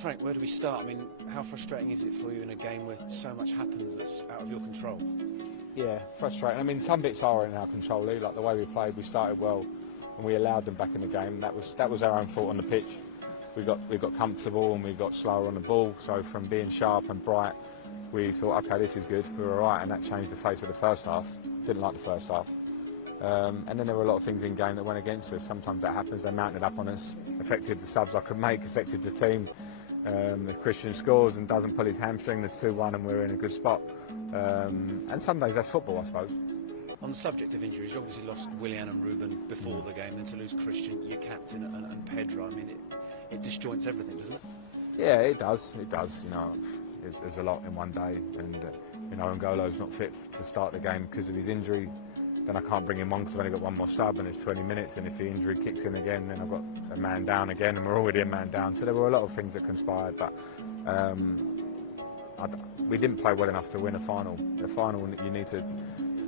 Frank, where do we start? I mean, how frustrating is it for you in a game where so much happens that's out of your control? Yeah, frustrating. I mean, some bits are in our control, Lee, like the way we played. We started well and we allowed them back in the game. That was our own fault on the pitch. We got comfortable and we got slower on the ball. So from being sharp and bright, we thought, okay, this is good. We were all right, and that changed the face of the first half. Didn't like the first half. And then there were a lot of things in game that went against us. Sometimes that happens. They mounted up on us, affected the subs I could make, affected the team. If Christian scores and doesn't pull his hamstring, there's 2-1 and we're in a good spot. And some days that's football, I suppose. On the subject of injuries, you obviously lost Willian and Ruben before the game, then to lose Christian, your captain, and Pedro. I mean, it disjoints everything, doesn't it? Yeah, it does. It does. You know, there's a lot in one day, and you know, N'Golo's not fit to start the game because of his injury. Then I can't bring him on because I've only got one more sub and it's 20 minutes, and if the injury kicks in again, then I've got a man down again, and we're already a man down. So there were a lot of things that conspired, but we didn't play well enough to win a final. A final, you need to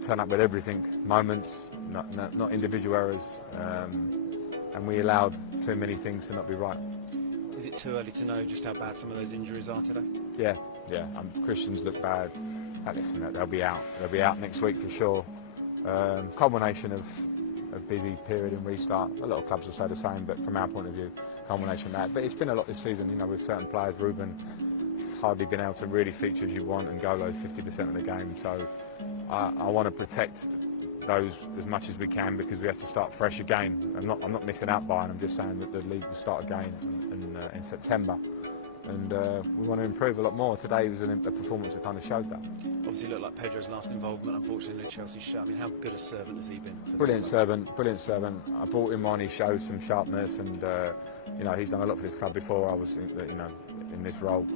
turn up with everything, moments, not individual errors, and we allowed too many things to not be right. Is it too early to know just how bad some of those injuries are today? Yeah. Christians look bad. Listen, they'll be out. They'll be out next week for sure. Culmination of a busy period and restart. A lot of clubs will say the same, but from our point of view, culmination of that. But it's been a lot this season, you know, with certain players. Ruben hardly been able to really feature as you want, and N'Golo's 50% of the game. So I want to protect those as much as we can, because we have to start fresh again. I'm not missing out by it. I'm just saying that the league will start again in September. And we want to improve a lot more. Today was a performance that kind of showed that. Obviously, it looked like Pedro's last involvement, unfortunately, in the Chelsea shirt. I mean, how good a servant has he been? Brilliant servant. I brought him on. He showed some sharpness, and you know, he's done a lot for this club before I was, in this role,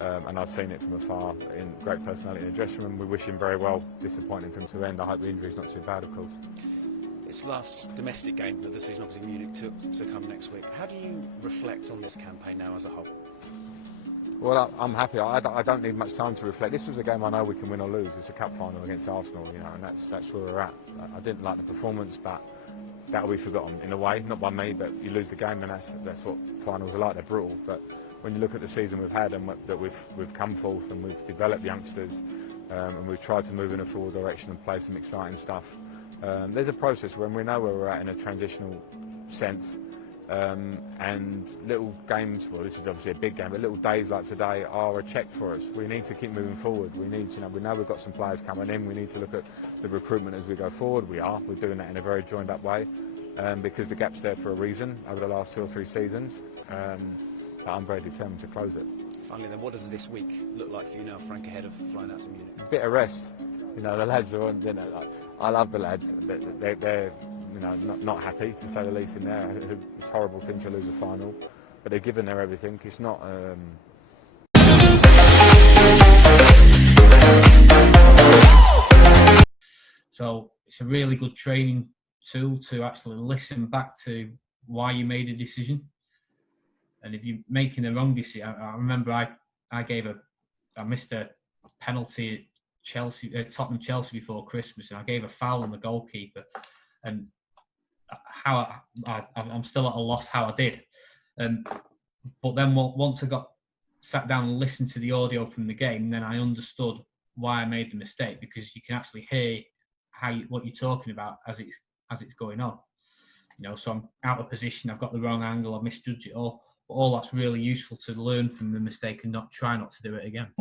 and I've seen it from afar. In great personality in the dressing room. We wish him very well. Disappointing for him to end. I hope the injury's not too bad, of course. It's the last domestic game of the season, obviously Munich to come next week. How do you reflect on this campaign now as a whole? Well, I'm happy. I don't need much time to reflect. This was a game I know we can win or lose. It's a cup final against Arsenal, you know, and that's where we're at. I didn't like the performance, but that'll be forgotten in a way, not by me, but you lose the game, and that's what finals are like. They're brutal. But when you look at the season we've had, and that we've come forth and we've developed youngsters, and we've tried to move in a forward direction and play some exciting stuff. There's a process when we know where we're at in a transitional sense. And little games, well, this is obviously a big game, but little days like today are a check for us. We need to keep moving forward. We need, we know we've got some players coming in. We need to look at the recruitment as we go forward. We're doing that in a very joined up way, because the gap's there for a reason over the last 2 or 3 seasons. But I'm very determined to close it. Finally then, what does this week look like for you now, Frank, ahead of flying out to Munich? A bit of rest. You know, the lads are on, I love the lads. They're not happy, to say the least, in there. It's a horrible thing to lose a final, but they've given their everything. It's not... So it's a really good training tool to actually listen back to why you made a decision. And if you're making the wrong decision, I remember I missed a penalty at Tottenham Chelsea before Christmas, and I gave a foul on the goalkeeper, and I'm still at a loss how I did. But then once I got sat down and listened to the audio from the game, then I understood why I made the mistake, because you can actually hear what you're talking about as it's going on. You know, so I'm out of position, I've got the wrong angle, I misjudged it all. But all that's really useful to learn from the mistake and not to do it again.